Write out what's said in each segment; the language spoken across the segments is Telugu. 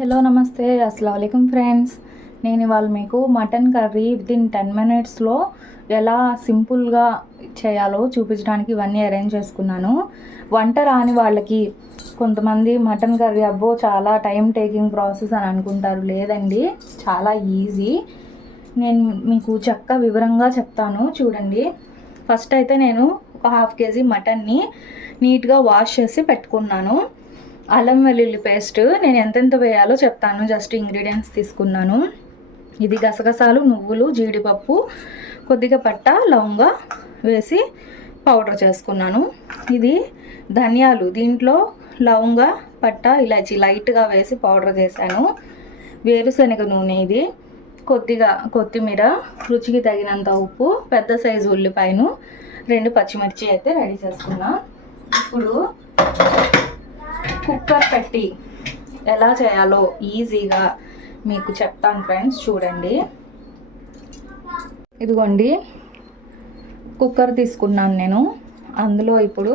హలో నమస్తే అస్సలాము అలైకుం ఫ్రెండ్స్. నేను ఇవాళ మీకు మటన్ కర్రీ వితిన్ 10 మినిట్స్లో ఎలా సింపుల్గా చేయాలో చూపించడానికి ఇవన్నీ అరేంజ్ చేసుకున్నాను. వంట రాని వాళ్ళకి కొంతమంది మటన్ కర్రీ అబ్బో చాలా టైం టేకింగ్ ప్రాసెస్ అని అనుకుంటారు. లేదండి, చాలా ఈజీ. నేను మీకు వివరంగా చెప్తాను చూడండి. ఫస్ట్ అయితే నేను ఒక 1/2 kg మటన్ని నీట్గా వాష్ చేసి పెట్టుకున్నాను. అల్లం వెల్లుల్లి పేస్ట్ నేను ఎంతెంత వేయాలో చెప్తాను. జస్ట్ ఇంగ్రీడియంట్స్ తీసుకున్నాను. ఇది గసగసాలు, నువ్వులు, జీడిపప్పు, కొద్దిగా పట్ట, లవంగ వేసి పౌడర్ చేసుకున్నాను. ఇది ధనియాలు, దీంట్లో లవంగ, పట్ట, ఇలాచి లైట్గా వేసి పౌడర్ చేశాను. వేరుశనగ నూనె, ఇది కొద్దిగా కొత్తిమీర, రుచికి తగినంత ఉప్పు, పెద్ద సైజు ఉల్లిపాయను, 2 పచ్చిమిర్చి అయితే రెడీ చేసుకున్నా. ఇప్పుడు కుక్కర్ పెట్టి ఎలా చేయాలో ఈజీగా మీకు చెప్తాను ఫ్రెండ్స్, చూడండి. ఇదిగోండి, కుక్కర్ తీసుకున్నాను నేను. అందులో ఇప్పుడు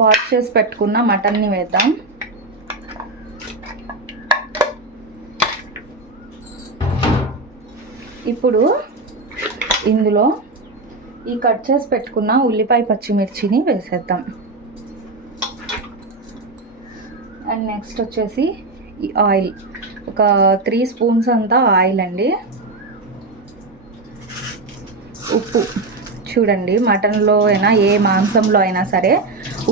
వాష్ చేసి పెట్టుకున్న మటన్ని వేద్దాం. ఇప్పుడు ఇందులో ఈ కట్ చేసి పెట్టుకున్న ఉల్లిపాయ, పచ్చిమిర్చిని వేసేద్దాం. అండ్ నెక్స్ట్ వచ్చేసి ఈ ఆయిల్, ఒక 3 స్పూన్స్ అంతా ఆయిల్ అండి. ఉప్పు చూడండి, మటన్లో అయినా ఏ మాంసంలో అయినా సరే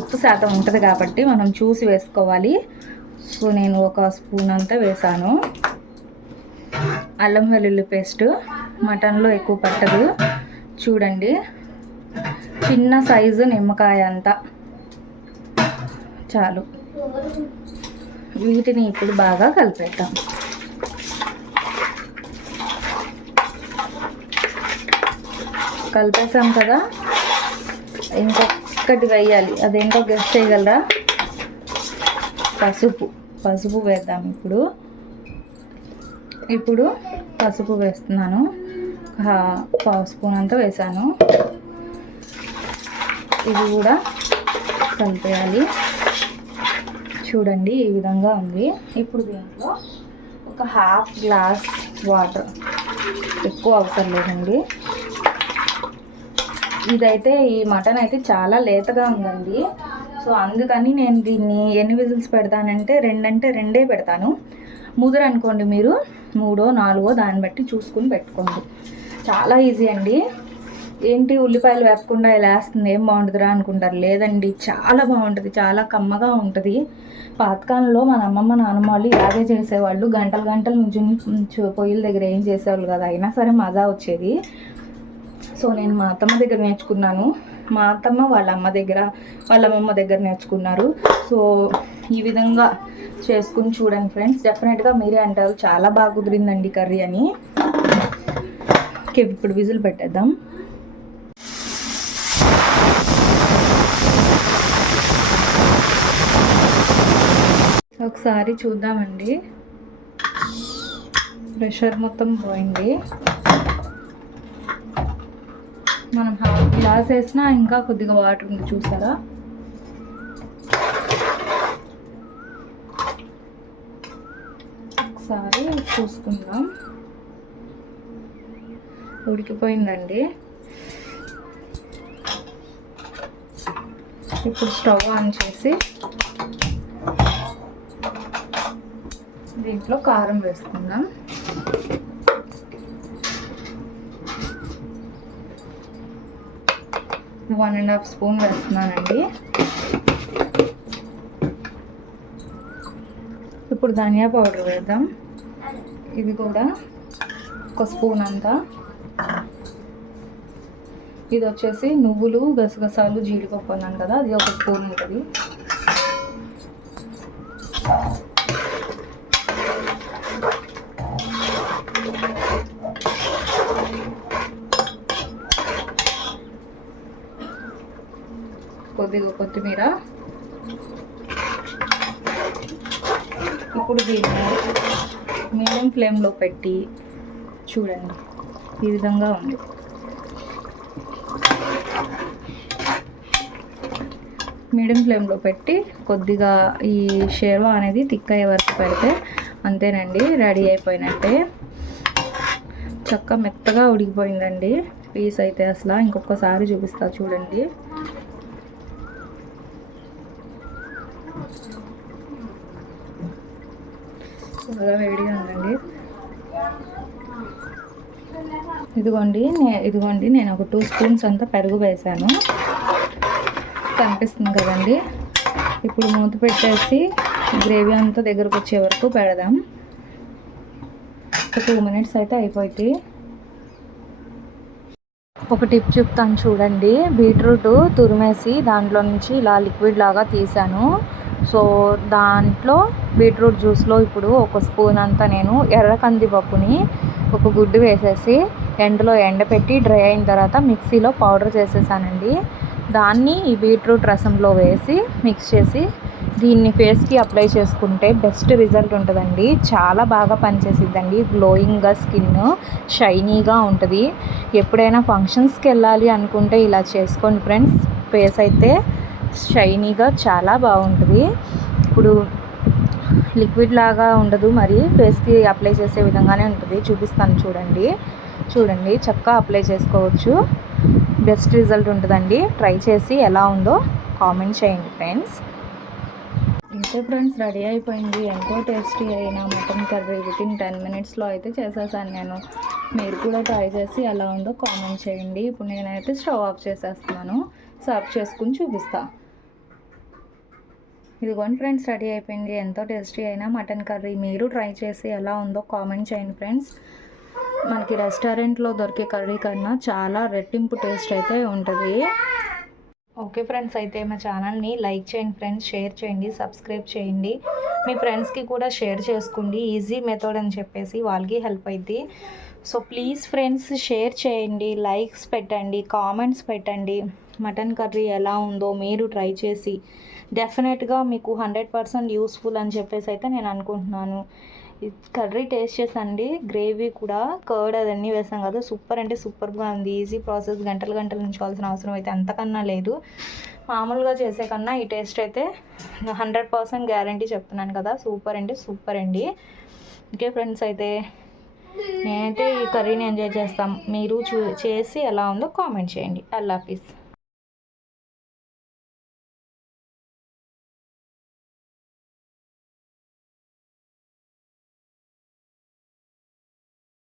ఉప్పు శాతం ఉంటుంది కాబట్టి మనం చూసి వేసుకోవాలి. సో నేను 1 స్పూన్ అంతా వేసాను. అల్లం వెల్లుల్లి పేస్ట్ మటన్లో ఎక్కువ పట్టదు చూడండి, చిన్న సైజు నిమ్మకాయ అంతా చాలు. వీటిని ఇప్పుడు బాగా కలిపేద్దాం. కలిపేసాం కదా, ఇంకొకటి వేయాలి. అదేంటో గెస్ట్ చేయగలరా? పసుపు వేద్దాం. ఇప్పుడు పసుపు వేస్తున్నాను. 1/2 స్పూన్ అంతా వేసాను. ఇది కూడా కలిపేయాలి. చూడండి, ఈ విధంగా ఉంది. ఇప్పుడు దీంట్లో ఒక 1/2 గ్లాస్ వాటర్, ఎక్కువ అవసరం లేదండి. ఇదైతే ఈ మటన్ అయితే చాలా లేతగా ఉందండి. సో అందుకని నేను దీన్ని ఎన్ని విజిల్స్ పెడతానంటే 2 అంటే 2 పెడతాను. ముదురు అనుకోండి మీరు 3, 4 దాన్ని బట్టి చూసుకుని పెట్టుకోండి. చాలా ఈజీ అండి. ఏంటి ఉల్లిపాయలు వేపకుండా ఇలా వేస్తుంది, ఏం బాగుంటుందిరా అనుకుంటారు. లేదండి, చాలా బాగుంటుంది, చాలా కమ్మగా ఉంటుంది. పాతకాలంలో మన అమ్మమ్మ, నాన్నమ్మ వాళ్ళు ఇలాగే చేసేవాళ్ళు. గంటలు నుంచి పొయ్యిల దగ్గర ఏం చేసేవాళ్ళు కదా, అయినా సరే మజా వచ్చేది. సో నేను మా అత్తమ్మ దగ్గర నేర్చుకున్నాను. మా అత్తమ్మ వాళ్ళ అమ్మమ్మ దగ్గర నేర్చుకున్నారు. సో ఈ విధంగా చేసుకుని చూడండి ఫ్రెండ్స్, డెఫినెట్గా మీరే అంటారు చాలా బాగా కుదిరిందండి కర్రీ అని. ఓకే, ఇప్పుడు విజిల్ పెట్టేద్దాం. ఒకసారి చూద్దామండి. ప్రెషర్ మొత్తం పోయింది. మనం 1/2 గ్లాస్ వేసినా ఇంకా కొద్దిగా వాటర్ ఉంది, చూసారా? ఒకసారి చూసుకుందాం. ఉడికిపోయిందండి. ఇప్పుడు స్టవ్ ఆన్ చేసి దీంట్లో కారం వేసుకుందాం. వన్ అండ్ హాఫ్ స్పూన్ వేస్తున్నానండి. ఇప్పుడు ధనియా పౌడర్ వేద్దాం. ఇది కూడా 1 స్పూన్ అంతా. ఇది వచ్చేసి నువ్వులు, గసగసాలు, జీడిపప్పు అన్నాను కదా, అది 1 స్పూన్ ఉంటుంది. కొద్దిగా కొత్తిమీర. ఇప్పుడు దీన్ని మీడియం ఫ్లేమ్లో పెట్టి చూడండి, ఈ విధంగా ఉంది. మీడియం ఫ్లేమ్లో పెట్టి కొద్దిగా ఈ షేర్వా అనేది థిక్ అయ్యే వరకు పెడితే అంతేనండి, రెడీ అయిపోయినట్టే. చక్క మెత్తగా ఉడికిపోయిందండి పీస్ అయితే. అసలు ఇంకొకసారి చూపిస్తా చూడండి. బాగా వేడిగా ఉందండి. ఇదిగోండి నేను ఒక 2 స్పూన్స్ అంతా పెరుగు వేసాను, కనిపిస్తుంది కదండి. ఇప్పుడు మూత పెట్టేసి గ్రేవీ అంతా దగ్గరకు వచ్చే వరకు పెడదాం. ఒక 2 మినిట్స్ అయితే అయిపోయింది. ఒక టిప్ చెప్తాను చూడండి. బీట్రూట్ తురిమేసి దాంట్లో నుంచి ఇలా లిక్విడ్ లాగా తీసాను. సో దాంట్లో బీట్రూట్ జ్యూస్లో ఇప్పుడు ఒక స్పూన్ అంతా నేను ఎర్ర కందిపప్పుని ఒక గుడ్డు వేసేసి ఎండలో ఎండపెట్టి డ్రై అయిన తర్వాత మిక్సీలో పౌడర్ చేసేసానండి. దాన్ని ఈ బీట్రూట్ రసంలో వేసి మిక్స్ చేసి దీన్ని ఫేస్కి అప్లై చేసుకుంటే బెస్ట్ రిజల్ట్ ఉంటుందండి. చాలా బాగా పనిచేసిద్దండి. గ్లోయింగ్గా స్కిన్ షైనీగా ఉంటుంది. ఎప్పుడైనా ఫంక్షన్స్కి వెళ్ళాలి అనుకుంటే ఇలా చేసుకోండి ఫ్రెండ్స్. ఫేస్ అయితే షైనీగా చాలా బాగుంటుంది. ఇప్పుడు లిక్విడ్ లాగా ఉండదు, మరి ఫేస్కి అప్లై చేసే విధంగానే ఉంటుంది. చూపిస్తాను చూడండి చక్కగా అప్లై చేసుకోవచ్చు. బెస్ట్ రిజల్ట్ ఉంటుందండి. ట్రై చేసి ఎలా ఉందో కామెంట్ చేయండి ఫ్రెండ్స్. ఇంతే ఫ్రెండ్స్, రెడీ అయిపోయింది. ఎంతో టేస్టీ అయిన మటన్ కర్రీ వితిన్ 10 మినిట్స్లో అయితే చేసేసాను నేను. మీరు కూడా ట్రై చేసి ఎలా ఉందో కామెంట్ చేయండి. ఇప్పుడు నేనైతే స్టవ్ ఆఫ్ చేసేస్తున్నాను. సర్వ్ చేసుకుని చూపిస్తా. ఇదిగోండి ఫ్రెండ్స్, రెడీ అయిపోయింది. ఎంతో టేస్టీ అయిన మటన్ కర్రీ. మీరు ట్రై చేసి ఎలా ఉందో కామెంట్ చేయండి ఫ్రెండ్స్. మనకి రెస్టారెంట్లో దొరికే కర్రీ కన్నా చాలా రెట్టింపు టేస్ట్ అయితే ఉంటుంది. ఓకే ఫ్రెండ్స్, అయితే మా ఛానల్ని లైక్ చేయండి ఫ్రెండ్స్, షేర్ చేయండి, సబ్స్క్రైబ్ చేయండి. మీ ఫ్రెండ్స్కి కూడా షేర్ చేసుకోండి. ఈజీ మెథడ్ అని చెప్పేసి వాళ్ళకి హెల్ప్ అవుతుంది. సో ప్లీజ్ ఫ్రెండ్స్, షేర్ చేయండి, లైక్స్ పెట్టండి, కామెంట్స్ పెట్టండి. మటన్ కర్రీ ఎలా ఉందో మీరు ట్రై చేసి డెఫినెట్గా మీకు 100% యూస్ఫుల్ అని చెప్పేసి అయితే నేను అనుకుంటున్నాను. కర్రీ టేస్ట్ చేసండి. గ్రేవీ కూడా కర్డ్ అదన్నీ వేసాం కదా, సూపర్ అంటే సూపర్గా ఉంది. ఈజీ ప్రాసెస్, గంటలు ఉంచుకోవాల్సిన అవసరం అయితే అంతకన్నా లేదు. మామూలుగా చేసే కన్నా ఈ టేస్ట్ అయితే 100% గ్యారంటీ చెప్తున్నాను కదా, సూపర్ అంటే సూపర్ అండి. ఓకే ఫ్రెండ్స్, అయితే నేనైతే ఈ కర్రీని ఎంజాయ్ చేస్తాం. మీరు చేసి ఎలా ఉందో కామెంట్ చేయండి. అల్లా హాఫీజ్.